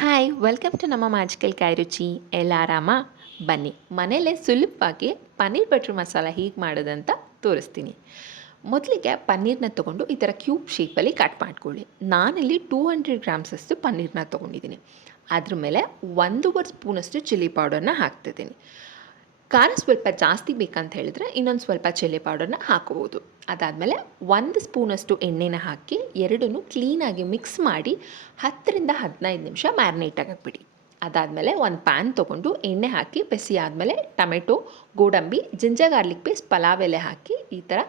Hi welcome to ನಮ್ಮ magical ಕಾಯಿ ರುಚಿ. ಎಲ್ಲ ಆರಾಮ? ಬನ್ನಿ ಮನೇಲೇ ಸುಲಭವಾಗಿ ಪನ್ನೀರ್ ಬಟರ್ ಮಸಾಲ ಹೇಗೆ ಮಾಡೋದಂತ ತೋರಿಸ್ತೀನಿ. ಮೊದಲಿಗೆ ಪನ್ನೀರನ್ನ ತೊಗೊಂಡು ಈ ಥರ ಕ್ಯೂಬ್ ಶೇಪಲ್ಲಿ ಕಟ್ ಮಾಡ್ಕೊಳ್ಳಿ. ನಾನಿಲ್ಲಿ 200 ಗ್ರಾಮ್ಸಷ್ಟು ಪನ್ನೀರನ್ನ ತೊಗೊಂಡಿದ್ದೀನಿ. ಅದ್ರ ಮೇಲೆ 1 ಸ್ಪೂನಷ್ಟು ಚಿಲ್ಲಿ ಪೌಡರ್ನ ಹಾಕ್ತಿದ್ದೀನಿ. ಖಾರ ಸ್ವಲ್ಪ ಜಾಸ್ತಿ ಬೇಕಂತ ಹೇಳಿದ್ರೆ ಇನ್ನೊಂದು ಸ್ವಲ್ಪ ಚಿಲ್ಲಿ ಪೌಡರ್ನ ಹಾಕೋಬೋದು. ಅದಾದಮೇಲೆ 1 ಸ್ಪೂನಷ್ಟು ಎಣ್ಣೆನ ಹಾಕಿ ಎರಡನ್ನೂ ಕ್ಲೀನಾಗಿ ಮಿಕ್ಸ್ ಮಾಡಿ 10ರಿಂದ 15 ನಿಮಿಷ ಮ್ಯಾರಿನೇಟ್ ಆಗಕ್ಕೆ. ಅದಾದಮೇಲೆ ಒಂದು ಪ್ಯಾನ್ ತೊಗೊಂಡು ಎಣ್ಣೆ ಹಾಕಿ ಬಿಸಿ ಆದಮೇಲೆ ಟೊಮೆಟೊ, ಗೋಡಂಬಿ, ಜಿಂಜರ್ ಗಾರ್ಲಿಕ್ ಪೇಸ್ಟ್, ಪಲಾವ್ ಎಲೆ ಹಾಕಿ ಈ ಥರ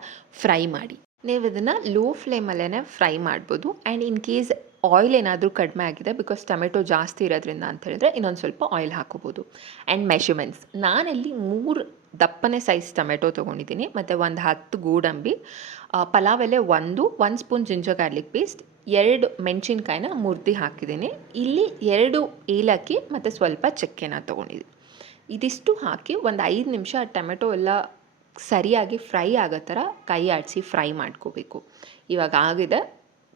ಫ್ರೈ ಮಾಡಿ. ನೀವು ಇದನ್ನು ಲೋ ಫ್ಲೇಮಲ್ಲೇ ಫ್ರೈ ಮಾಡ್ಬೋದು. ಆ್ಯಂಡ್ ಇನ್ ಕೇಸ್ ಆಯಿಲ್ ಏನಾದರೂ ಕಡಿಮೆ ಆಗಿದೆ ಬಿಕಾಸ್ ಟೊಮೆಟೊ ಜಾಸ್ತಿ ಇರೋದ್ರಿಂದ ಅಂತ ಹೇಳಿದ್ರೆ ಇನ್ನೊಂದು ಸ್ವಲ್ಪ ಆಯಿಲ್ ಹಾಕೋಬೋದು. ಆ್ಯಂಡ್ ಮೆಷರ್ಮೆಂಟ್ಸ್ ನಾನಿಲ್ಲಿ 3 ದಪ್ಪನೇ ಸೈಜ್ ಟೊಮೆಟೊ ತೊಗೊಂಡಿದ್ದೀನಿ ಮತ್ತು ಒಂದು 10 ಗೋಡಂಬಿ, ಪಲಾವ್ ಎಲೆ 1 ಸ್ಪೂನ್ ಜಿಂಜರ್ ಗಾರ್ಲಿಕ್ ಪೇಸ್ಟ್, 2 ಮೆಣಸಿನ್ಕಾಯಿನ ಮುರಿದು ಹಾಕಿದ್ದೀನಿ. ಇಲ್ಲಿ 2 ಏಲಕ್ಕಿ ಮತ್ತು ಸ್ವಲ್ಪ ಚಕ್ಕೆನ ತೊಗೊಂಡಿದ್ದೀನಿ. ಇದಿಷ್ಟು ಹಾಕಿ ಒಂದು 5 ನಿಮಿಷ ಟೊಮೆಟೊ ಎಲ್ಲ ಸರಿಯಾಗಿ ಫ್ರೈ ಆಗೋ ಥರ ಕೈ ಆಡಿಸಿ ಫ್ರೈ ಮಾಡ್ಕೋಬೇಕು. ಇವಾಗ ಆಗಿದೆ.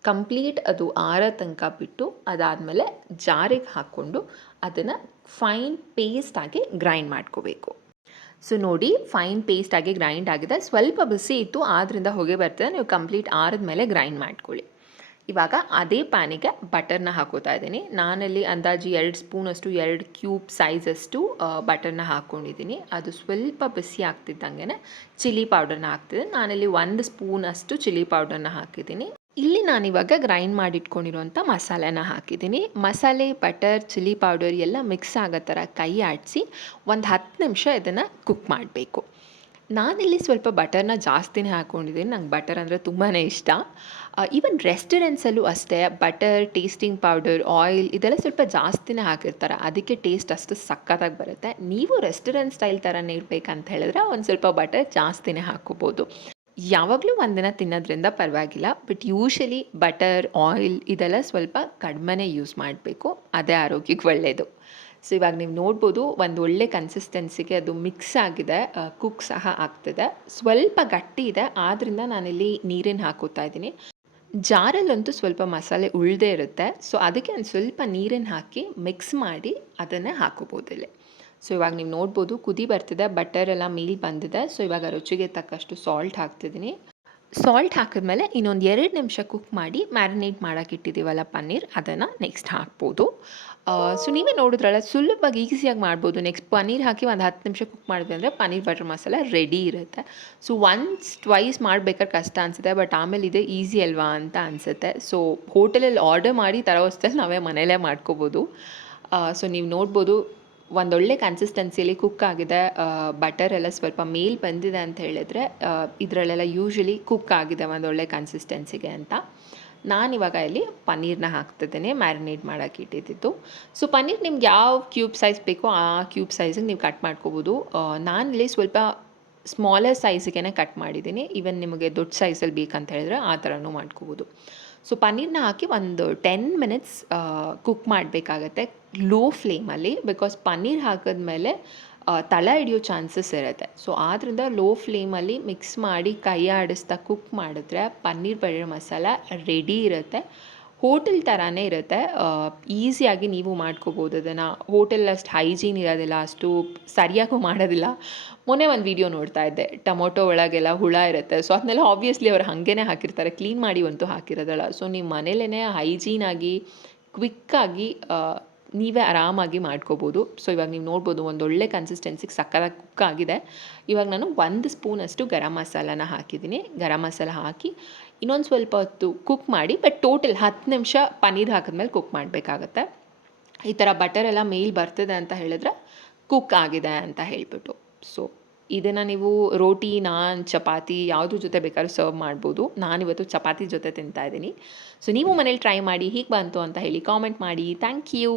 ಕಂಪ್ಲೀಟ್ ಅದು ಆರೋ ತನಕ ಬಿಟ್ಟು ಅದಾದಮೇಲೆ ಜಾರಿಗೆ ಹಾಕ್ಕೊಂಡು ಅದನ್ನು ಫೈನ್ ಪೇಸ್ಟಾಗಿ ಗ್ರೈಂಡ್ ಮಾಡ್ಕೋಬೇಕು. ಸೊ ನೋಡಿ, ಫೈನ್ ಪೇಸ್ಟಾಗಿ ಗ್ರೈಂಡ್ ಆಗಿದೆ. ಸ್ವಲ್ಪ ಬಿಸಿ ಇತ್ತು ಆದ್ದರಿಂದ ಹೊಗೆ ಬರ್ತದೆ. ನೀವು ಕಂಪ್ಲೀಟ್ ಆರಿದ ಮೇಲೆ ಗ್ರೈಂಡ್ ಮಾಡ್ಕೊಳ್ಳಿ. ಇವಾಗ ಅದೇ ಪ್ಯಾನಿಗೆ ಬಟರ್ನ ಹಾಕೋತಾ ಇದ್ದೀನಿ. ನಾನಲ್ಲಿ ಅಂದಾಜು 2 ಸ್ಪೂನಷ್ಟು 2 ಕ್ಯೂಬ್ ಸೈಜಷ್ಟು ಬಟರ್ನ ಹಾಕ್ಕೊಂಡಿದ್ದೀನಿ. ಅದು ಸ್ವಲ್ಪ ಬಿಸಿ ಆಗ್ತಿದ್ದಂಗೆ ಚಿಲ್ಲಿ ಪೌಡರ್ನ ಹಾಕ್ತಿದ್ದೀನಿ. ನಾನಲ್ಲಿ 1 ಸ್ಪೂನಷ್ಟು ಚಿಲ್ಲಿ ಪೌಡರ್ನ ಹಾಕಿದ್ದೀನಿ. ಇಲ್ಲಿ ನಾನಿವಾಗ ಗ್ರೈಂಡ್ ಮಾಡಿಟ್ಕೊಂಡಿರುವಂಥ ಮಸಾಲೆನ ಹಾಕಿದ್ದೀನಿ. ಮಸಾಲೆ, ಬಟರ್, ಚಿಲ್ಲಿ ಪೌಡರ್ ಎಲ್ಲ ಮಿಕ್ಸ್ ಆಗೋ ಥರ ಕೈ ಆಡಿಸಿ ಒಂದು 10 ನಿಮಿಷ ಇದನ್ನು ಕುಕ್ ಮಾಡಬೇಕು. ನಾನಿಲ್ಲಿ ಸ್ವಲ್ಪ ಬಟರ್ನ ಜಾಸ್ತಿನೇ ಹಾಕ್ಕೊಂಡಿದ್ದೀನಿ. ನಂಗೆ ಬಟರ್ ಅಂದರೆ ತುಂಬಾ ಇಷ್ಟ. ಈವನ್ ರೆಸ್ಟೋರೆಂಟ್ಸಲ್ಲೂ ಅಷ್ಟೇ ಬಟರ್, ಟೇಸ್ಟಿಂಗ್ ಪೌಡರ್, ಆಯಿಲ್ ಇದೆಲ್ಲ ಸ್ವಲ್ಪ ಜಾಸ್ತಿನೇ ಹಾಕಿರ್ತಾರೆ. ಅದಕ್ಕೆ ಟೇಸ್ಟ್ ಅಷ್ಟು ಸಕ್ಕತ್ತಾಗಿ ಬರುತ್ತೆ. ನೀವು ರೆಸ್ಟೋರೆಂಟ್ ಸ್ಟೈಲ್ ಥರನೇ ಇರಬೇಕಂತ ಹೇಳಿದ್ರೆ ಒಂದು ಸ್ವಲ್ಪ ಬಟರ್ ಜಾಸ್ತಿನೇ ಹಾಕ್ಕೋಬೋದು. ಯಾವಾಗಲೂ ಒಂದಿನ ತಿನ್ನೋದ್ರಿಂದ ಪರವಾಗಿಲ್ಲ. ಬಟ್ ಯೂಶಲಿ ಬಟರ್, ಆಯಿಲ್ ಇದೆಲ್ಲ ಸ್ವಲ್ಪ ಕಡಿಮೆನೇ ಯೂಸ್ ಮಾಡಬೇಕು. ಅದೇ ಆರೋಗ್ಯಕ್ಕೆ ಒಳ್ಳೆಯದು. ಸೊ ಇವಾಗ ನೀವು ನೋಡ್ಬೋದು ಒಂದು ಒಳ್ಳೆ ಕನ್ಸಿಸ್ಟೆನ್ಸಿಗೆ ಅದು ಮಿಕ್ಸ್ ಆಗಿದೆ, ಕುಕ್ ಸಹ ಆಗ್ತಿದೆ. ಸ್ವಲ್ಪ ಗಟ್ಟಿ ಇದೆ, ಆದ್ದರಿಂದ ನಾನಿಲ್ಲಿ ನೀರನ್ನು ಹಾಕೋತಾ ಇದ್ದೀನಿ. ಜಾರಲ್ಲಂತೂ ಸ್ವಲ್ಪ ಮಸಾಲೆ ಉಳಿದೇ ಇರುತ್ತೆ. ಸೊ ಅದಕ್ಕೆ ಒಂದು ಸ್ವಲ್ಪ ನೀರನ್ನು ಹಾಕಿ ಮಿಕ್ಸ್ ಮಾಡಿ ಅದನ್ನೇ ಹಾಕೋಬೋದು ಇಲ್ಲಿ. ಸೊ ಇವಾಗ ನೀವು ನೋಡ್ಬೋದು ಕುದಿ ಬರ್ತಿದೆ, ಬಟರ್ ಎಲ್ಲ ಮೇಲೆ ಬಂದಿದೆ. ಸೊ ಇವಾಗ ರುಚಿಗೆ ತಕ್ಕಷ್ಟು ಸಾಲ್ಟ್ ಹಾಕ್ತಿದ್ದೀನಿ. ಸಾಲ್ಟ್ ಹಾಕಿದ್ಮೇಲೆ ಇನ್ನೊಂದು 2 ನಿಮಿಷ ಕುಕ್ ಮಾಡಿ ಮ್ಯಾರಿನೇಟ್ ಮಾಡೋಕೆ ಇಟ್ಟಿದ್ದೀವಲ್ಲ ಪನ್ನೀರ್, ಅದನ್ನು ನೆಕ್ಸ್ಟ್ ಹಾಕ್ಬೋದು. ಸೊ ನೀವೇ ನೋಡಿದ್ರಲ್ಲ, ಸುಲಭವಾಗಿ ಈಸಿಯಾಗಿ ಮಾಡ್ಬೋದು. ನೆಕ್ಸ್ಟ್ ಪನ್ನೀರ್ ಹಾಕಿ ಒಂದು 10 ನಿಮಿಷ ಕುಕ್ ಮಾಡಿದ್ವಿ ಅಂದರೆ ಪನ್ನೀರ್ ಬಟರ್ ಮಸಾಲ ರೆಡಿ ಇರುತ್ತೆ. ಸೊ ಒನ್ಸ್ ಟ್ವೈಸ್ ಮಾಡಬೇಕಾದ್ರೆ ಕಷ್ಟ ಅನಿಸುತ್ತೆ, ಬಟ್ ಆಮೇಲೆ ಇದೆ ಈಸಿ ಅಲ್ವಾ ಅಂತ ಅನಿಸುತ್ತೆ. ಸೊ ಹೋಟೆಲಲ್ಲಿ ಆರ್ಡರ್ ಮಾಡಿ ತರೋ ಹೊಸ್ತಲ್ಲಿ ನಾವೇ ಮನೆಯಲ್ಲೇ ಮಾಡ್ಕೋಬೋದು. ಸೊ ನೀವು ನೋಡ್ಬೋದು ಒಂದೊಳ್ಳೆ ಕನ್ಸಿಸ್ಟೆನ್ಸಿಯಲ್ಲಿ ಕುಕ್ ಆಗಿದೆ. ಬಟರ್ ಎಲ್ಲ ಸ್ವಲ್ಪ ಮೇಲ್ ಬಂದಿದೆ ಅಂತ ಹೇಳಿದ್ರೆ ಇದರಲ್ಲೆಲ್ಲ ಯೂಶ್ವಲಿ ಕುಕ್ ಆಗಿದೆ ಒಂದೊಳ್ಳೆ ಕನ್ಸಿಸ್ಟೆನ್ಸಿಗೆ ಅಂತ. ನಾನಿವಾಗ ಇಲ್ಲಿ ಪನ್ನೀರನ್ನ ಹಾಕ್ತಿದ್ದೇನೆ, ಮ್ಯಾರಿನೇಟ್ ಮಾಡೋಕ್ಕೆ ಇಟ್ಟಿದ್ದು. ಸೊ ಪನ್ನೀರ್ ನಿಮ್ಗೆ ಯಾವ ಕ್ಯೂಬ್ ಸೈಜ್ ಬೇಕೋ ಆ ಕ್ಯೂಬ್ ಸೈಜಿಗೆ ನೀವು ಕಟ್ ಮಾಡ್ಕೋಬೋದು. ನಾನಿಲ್ಲಿ ಸ್ವಲ್ಪ ಸ್ಮಾಲರ್ ಸೈಜಿಗೆ ಕಟ್ ಮಾಡಿದ್ದೀನಿ. ಈವನ್ ನಿಮಗೆ ದೊಡ್ಡ ಸೈಜಲ್ಲಿ ಬೇಕಂತ ಹೇಳಿದ್ರೆ ಆ ಥರನೂ ಮಾಡ್ಕೋಬೋದು. ಸೊ ಪನ್ನೀರನ್ನ ಹಾಕಿ ಒಂದು 10 ಮಿನಿಟ್ಸ್ ಕುಕ್ ಮಾಡಬೇಕಾಗತ್ತೆ ಲೋ ಫ್ಲೇಮಲ್ಲಿ. ಬಿಕಾಸ್ ಪನ್ನೀರ್ ಹಾಕಿದ್ಮೇಲೆ ತಳ ಹಿಡಿಯೋ ಚಾನ್ಸಸ್ ಇರುತ್ತೆ. ಸೊ ಆದ್ದರಿಂದ ಲೋ ಫ್ಲೇಮಲ್ಲಿ ಮಿಕ್ಸ್ ಮಾಡಿ ಕೈ ಆಡಿಸ್ತಾ ಕುಕ್ ಮಾಡಿದ್ರೆ ಪನ್ನೀರ್ ಬಟರ್ ಮಸಾಲ ರೆಡಿ ಇರುತ್ತೆ. ಹೋಟೆಲ್ ಥರನೇ ಇರುತ್ತೆ. ಈಸಿಯಾಗಿ ನೀವು ಮಾಡ್ಕೋಬೋದು ಅದನ್ನು. ಹೋಟೆಲ್ ಅಷ್ಟು ಹೈಜೀನ್ ಇರೋದಿಲ್ಲ, ಅಷ್ಟು ಸರಿಯಾಗೂ ಮಾಡೋದಿಲ್ಲ. ಮೊನ್ನೆ ಒಂದು ವಿಡಿಯೋ ನೋಡ್ತಾ ಇದ್ದೆ, ಟೊಮೊಟೊ ಒಳಗೆಲ್ಲ ಹುಳ ಇರುತ್ತೆ. ಸೊ ಅದನ್ನೆಲ್ಲ ಆಬ್ವಿಯಸ್ಲಿ ಅವ್ರು ಹಾಗೇ ಹಾಕಿರ್ತಾರೆ, ಕ್ಲೀನ್ ಮಾಡಿ ಅಂತೂ ಹಾಕಿರೋದಲ್ಲ. ಸೊ ನೀವು ಮನೇಲೇ ಹೈಜೀನಾಗಿ ಕ್ವಿಕ್ಕಾಗಿ ನೀವೇ ಆರಾಮಾಗಿ ಮಾಡ್ಕೋಬೋದು. ಸೊ ಇವಾಗ ನೀವು ನೋಡ್ಬೋದು ಒಂದೊಳ್ಳೆ ಕನ್ಸಿಸ್ಟೆನ್ಸಿಗೆ ಸಕ್ಕತ್ತಾಗಿ ಕುಕ್ ಆಗಿದೆ. ಇವಾಗ ನಾನು 1 ಸ್ಪೂನಷ್ಟು ಗರಂ ಮಸಾಲಾನ ಹಾಕಿದ್ದೀನಿ. ಗರಂ ಮಸಾಲ ಹಾಕಿ ಇನ್ನೊಂದು ಸ್ವಲ್ಪ ಹೊತ್ತು ಕುಕ್ ಮಾಡಿ, ಬಟ್ ಟೋಟಲ್ 10 ನಿಮಿಷ ಪನ್ನೀರ್ ಹಾಕಿದ್ಮೇಲೆ ಕುಕ್ ಮಾಡಬೇಕಾಗತ್ತೆ. ಈ ಥರ ಬಟರ್ ಎಲ್ಲ ಮೇಲ್ ಬರ್ತಿದೆ ಅಂತ ಹೇಳಿದ್ರೆ ಕುಕ್ ಆಗಿದೆ ಅಂತ ಹೇಳಿಬಿಟ್ಟು. ಸೊ ಇದನ್ನು ನೀವು ರೋಟಿ, ನಾನ್, ಚಪಾತಿ ಯಾವುದ್ರ ಜೊತೆ ಬೇಕಾದ್ರೂ ಸರ್ವ್ ಮಾಡ್ಬೋದು. ನಾನಿವತ್ತು ಚಪಾತಿ ಜೊತೆ ತಿಂತಾಯಿದ್ದೀನಿ. ಸೊ ನೀವು ಮನೇಲಿ ಟ್ರೈ ಮಾಡಿ, ಹೀಗೆ ಬಂತು ಅಂತ ಹೇಳಿ ಕಾಮೆಂಟ್ ಮಾಡಿ. Thank you.